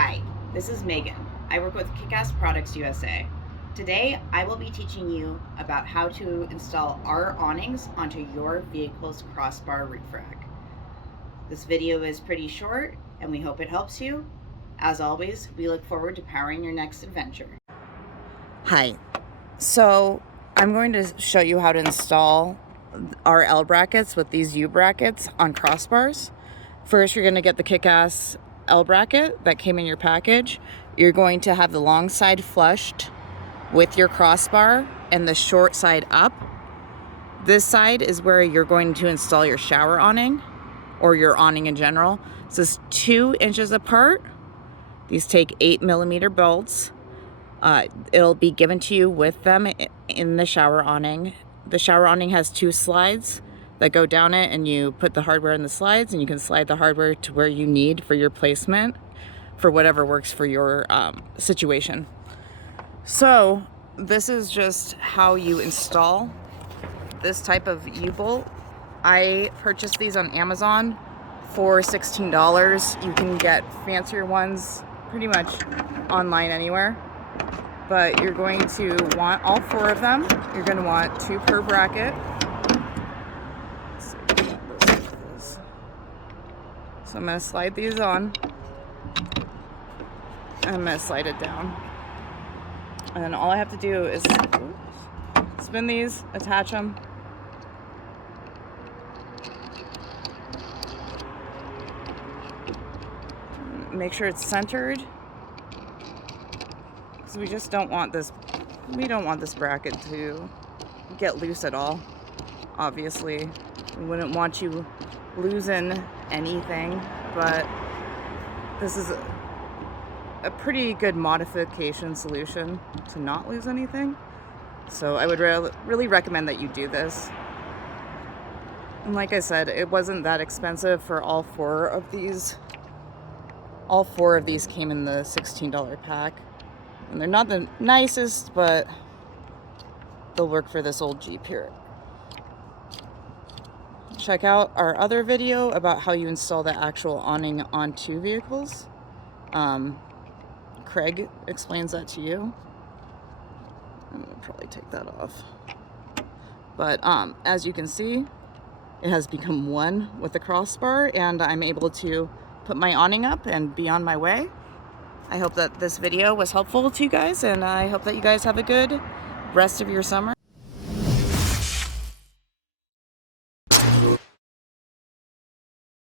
Hi, this is Megan. I work with KickAss Products USA. Today, I will be teaching you about how to install our awnings onto your vehicle's crossbar roof rack. This video is pretty short, and we hope it helps you. As always, we look forward to powering your next adventure. Hi, so I'm going to show you how to install our L brackets with these U brackets on crossbars. First, you're going to get the KickAss L bracket that came in your package. You're going to have the long side flushed with your crossbar and the short side up. This side is where you're going to install your shower awning or your awning in general. So it's 2 inches apart. These take 8mm bolts. It'll be given to you with them in the shower awning. The shower awning has 2 slides that go down it, and you put the hardware in the slides, and you can slide the hardware to where you need for your placement for whatever works for your situation. So this is just how you install this type of U-bolt. I purchased these on Amazon for $16. You can get fancier ones pretty much online anywhere. But you're going to want all 4 of them. You're going to want 2 per bracket. Let's see if I got this like this. So I'm going to slide these on. And I'm going to slide it down. And then all I have to do is spin these, attach them. Make sure it's centered. So we just don't want this, bracket to get loose at all. Obviously, we wouldn't want you losing anything, but this is a pretty good modification solution to not lose anything. So I would really recommend that you do this. And like I said, it wasn't that expensive for all 4 of these. All 4 of these came in the $16 pack. And they're not the nicest, but they'll work for this old Jeep here. Check out our other video about how you install the actual awning onto vehicles. Craig explains that to you. I'm gonna probably take that off. But as you can see, it has become one with the crossbar, and I'm able to put my awning up and be on my way. I hope that this video was helpful to you guys, and I hope that you guys have a good rest of your summer.